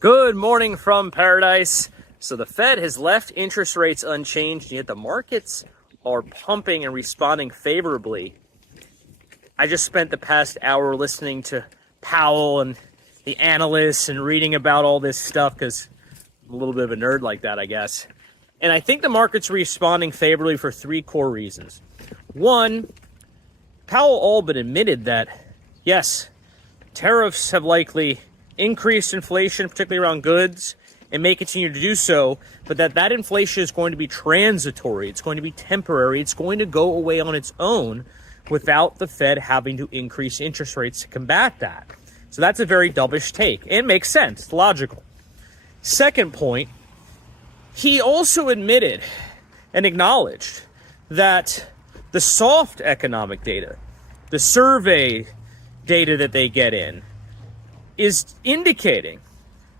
Good morning from paradise. So the Fed has left interest rates unchanged, yet the markets are pumping and responding favorably. I just spent the past hour listening to Powell and the analysts and reading about all this stuff because I'm a little bit of a nerd like that, I guess. And I think the market's responding favorably for three core reasons. One, Powell all but admitted that, yes, tariffs have likely increased inflation, particularly around goods, and may continue to do so, but that inflation is going to be transitory. It's going to be temporary. It's going to go away on its own without the Fed having to increase interest rates to combat that. So that's a very dovish take. It makes sense. It's logical. Second point, he also admitted and acknowledged that the soft economic data, the survey data that they get in, is indicating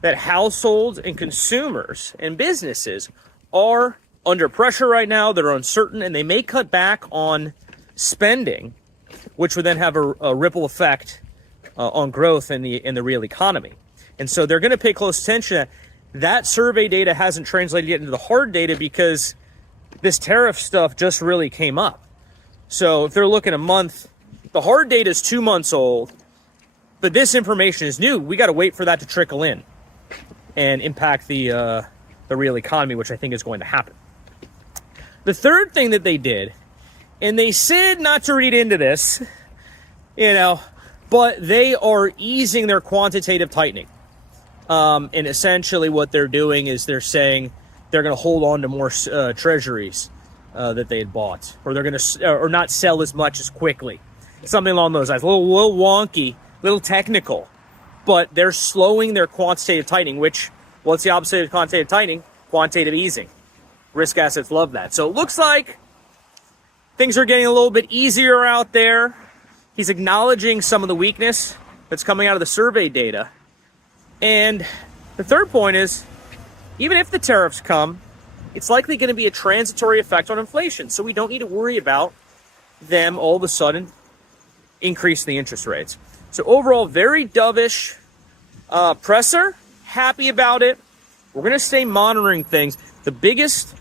that households and consumers and businesses are under pressure right now. They're uncertain, and they may cut back on spending, which would then have a ripple effect on growth in the real economy. And so they're going to pay close attention. That survey data hasn't translated yet into the hard data because this tariff stuff just really came up. So if they're looking a month, the hard data is 2 months old, but this information is new. We got to wait for that to trickle in and impact the real economy, which I think is going to happen. The third thing that they did, and they said not to read into this, but they are easing their quantitative tightening. And essentially what they're doing is they're saying they're going to hold on to more treasuries that they had bought, or they're going to or not sell as much as quickly. Something along those lines. A little wonky, little technical, but they're slowing their quantitative tightening, which, what's the opposite of quantitative tightening? Quantitative easing. Risk assets love that. So it looks like things are getting a little bit easier out there. He's acknowledging some of the weakness that's coming out of the survey data. And the third point is, even if the tariffs come, it's likely going to be a transitory effect on inflation. So we don't need to worry about them all of a sudden increasing the interest rates. So overall, very dovish presser. Happy about it. We're going to stay monitoring things. The biggest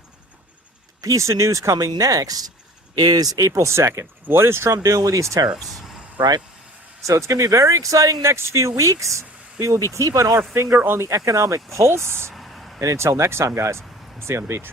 piece of news coming next is April 2nd. What is Trump doing with these tariffs, right? So it's going to be very exciting next few weeks. We will be keeping our finger on the economic pulse. And until next time, guys, see you on the beach.